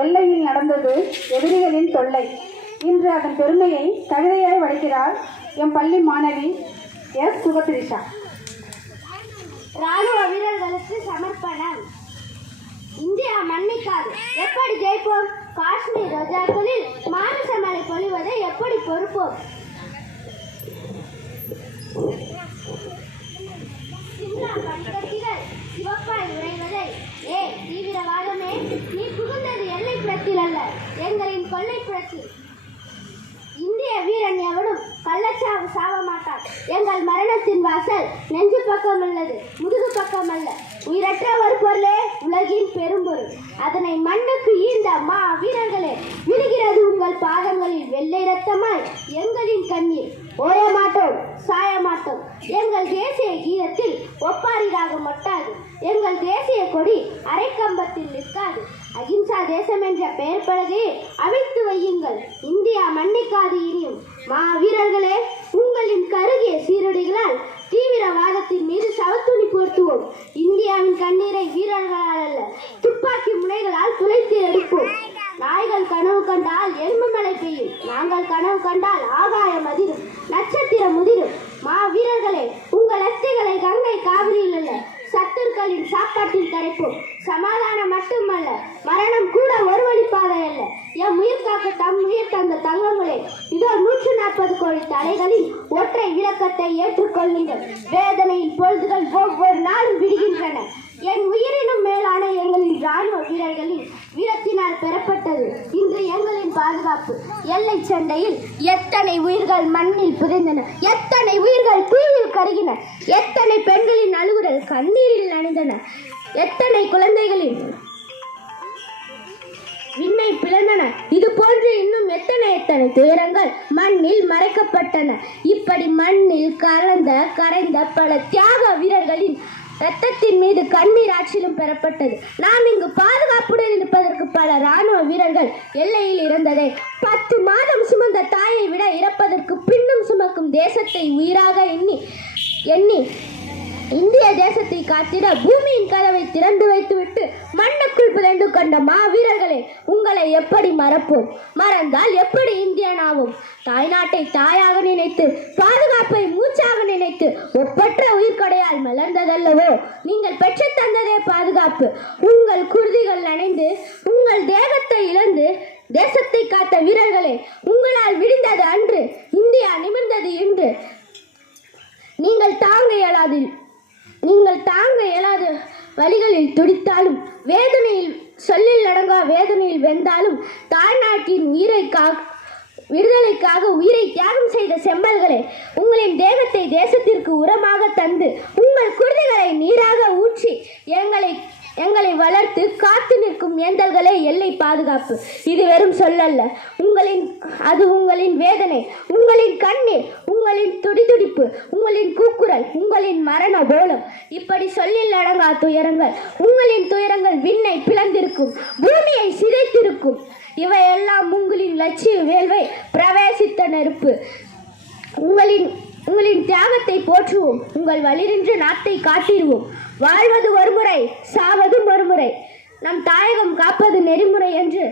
எல்லையில் நடந்தது எதிரிகளின் தொல்லை. இன்று அதன் பெருமையை கவிதையாய் வடிக்கிறார் எம் பள்ளி மாணவி எஸ். சுகத்ரிஷா. ராணுவ வீரர்களுக்கு சமர்ப்பணம். இந்தியா மன்னிக்காது. எப்படி ஜெயிப்போம்? காஷ்மீர் ரோஜாக்களில் மாமிச மழை பொழிவதை எப்படி பொறுப்போம்? சிம்லா பனிக்கட்டிகள் சிவப்பாய் உறைவதை தீவிரவாதமே, நீ புகுந்தது எல்லை புறத்தில் அல்ல, எங்களின் கொள்ளை புறத்தில். இந்திய வீரன் எவனும் கள்ளச்சாவு சாவ மாட்டான். எங்கள் மரணத்தின் வாசல் நெஞ்சு பக்கம் உள்ளது, முதுகு பக்கம் அல்ல. உயிரற்ற ஒரு பொருளே உலகின் பெரும்பொருள். அதனை மண்ணுக்கு ஈந்த மா வீரர்களே, விழுகிறது உங்கள் பாதங்களில் வெள்ளை ரத்தமாய் எங்களின் கண்ணீர். ஓய மாட்டோம், சாய மாட்டோம். எங்கள் தேசிய கீதத்தில் ஒப்பாரி ராகம் ஒட்டாது. எங்கள் தேசிய கொடி அரைக்கம்பத்தில் நிற்காது. அகிம்சா தேசம் என்ற பெயர் பலகையை அவிழ்த்து வையுங்கள். இந்தியா மன்னிக்காது இனியும். மா வீரர்களே, உங்களின் கருகிய சீருடைகளால் தீவிரவாதத்தின் மீது சவத்துணி போர்த்துவோம். இந்தியாவின் கண்ணீரை வீரர்களால் அல்ல, துப்பாக்கி முனைகளால் துளைத்து எடுப்போம். நாய்கள் கனவு கண்டால் எலும்பு மழை பெய்யும். நாங்கள் கனவு கண்டால் ஆகாயம் அதிரும், நட்சத்திரம் முதிரும். மா வீரர்களே, உங்கள் அஸ்திகளை கங்கை காவிரியில் அல்ல, சத்துருக்களின் சாப்பாட்டில் கரைப்போம். சமாதானம் மட்டுமல்ல, மரணம் கூட ஒரு வழிப்பாதை அல்ல. எம் உயிர் காக்க தம் உயிர் தந்த தங்கங்களே, இதோ 140 கோடி தலைகளின் ஒற்றை விளக்கத்தை ஏற்றுக்கொள்ளுங்கள். வேதனையின் பொழுதுகள் ஒவ்வொரு நாளும் விடுகின்றன. என் உயிரினும் மேலான எங்களின் ராணுவ வீரர்களின் வீரத்தினால் பெறப்பட்டது இன்று எங்களின் பாதுகாப்பு. எல்லை சண்டையில் எத்தனை உயிர்கள் மண்ணில் புதைந்தன, எத்தனை உயிர்கள் தீயில் கருகின, எத்தனை பெண்களின் அழுகுரல் கண்ணீரில் நனைந்தன, எத்தனை குழந்தைகளின் விண்ணை பிளந்தன. இது போன்று இன்னும் எத்தனை துயரங்கள் மண்ணில் மறைக்கப்பட்டன. இப்படி மண்ணில் கரைந்த பல தியாக வீரர்களின் ரத்தத்தின் மீது கண்ணீர் ஆட்சியிலும் பெறப்பட்டது. நாம் இங்கு பாதுகாப்புடன் இருப்பதற்கு பல ராணுவ வீரர்கள் எல்லையில் இறந்ததே. 10 மாதம் சுமந்த தாயை விட இறப்பதற்கு பின்னும் சுமக்கும் தேசத்தை உயிராக எண்ணி இந்திய தேசத்தை காத்திட பூமியின் கதவை திறந்து வைத்துவிட்டு மண்ணுக்குள் புதைந்து கொண்ட மா வீரர்களே, உங்களை எப்படி மறப்போம்? மறந்தால் எப்படி இந்தியனாவோம்? தாய்நாட்டை தாயாக நினைத்து, பாதுகாப்பை மூச்சாக நினைத்து, ஒப்பற்ற உயிர்கொடையால் மலர்ந்ததல்லவோ நீங்கள் பெற்று தந்ததே பாதுகாப்பு. உங்கள் குருதிகள் நனைந்து, உங்கள் தேகத்தை இழந்து தேசத்தை காத்த வீரர்களே, உங்களால் விடிந்தது அன்று, இந்தியா நிமிர்ந்தது இன்று. நீங்கள் தாங்க இயலாத வழிகளில் துடித்தாலும், வேதனையில் சொல்லில் அடங்கா வேதனையில் வெந்தாலும், தாய்நாட்டின் விடுதலைக்காக உயிரை தியாகம் செய்த செம்மல்களே, உங்களின் தேகத்தை தேசத்திற்கு உரமாக தந்து, உங்கள் குருதிகளை நீராக ஊற்றி எங்களை வளர்த்து காத்து நிற்கும் ஏந்தல்களே எல்லை பாதுகாப்பு. இது வெறும் சொல்லல்ல, உங்களின் வேதனை, உங்களின் கண்ணீர், உங்களின் துடிதுடிப்பு, உங்களின் கூக்குரல், உங்களின் மரண கோலம். இப்படி சொல்லில் அடங்கா துயரங்கள், உங்களின் துயரங்கள் விண்ணை பிளந்திருக்கும், பூமியை சிதைத்திருக்கும். இவையெல்லாம் உங்களின் லட்சிய வேள்வை பிரவேசித்த நெருப்பு. உங்களின் தியாகத்தை போற்றுவோம். உங்கள் வழிநின்று நாட்டை காட்டிடுவோம். வாழ்வது ஒருமுறை, சாவதும் ஒருமுறை. நம் தாயகம் காப்பது நெறிமுறை என்று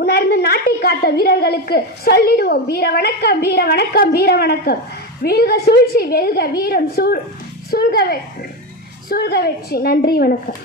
உணர்ந்து நாட்டை காத்த வீரர்களுக்கு சொல்லிடுவோம் வீர வணக்கம், வீர வணக்கம், வீர வணக்கம். வீழ்க சூழ்ச்சி, வெல்க வீரம், சூழ்க வெற்றி. நன்றி, வணக்கம்.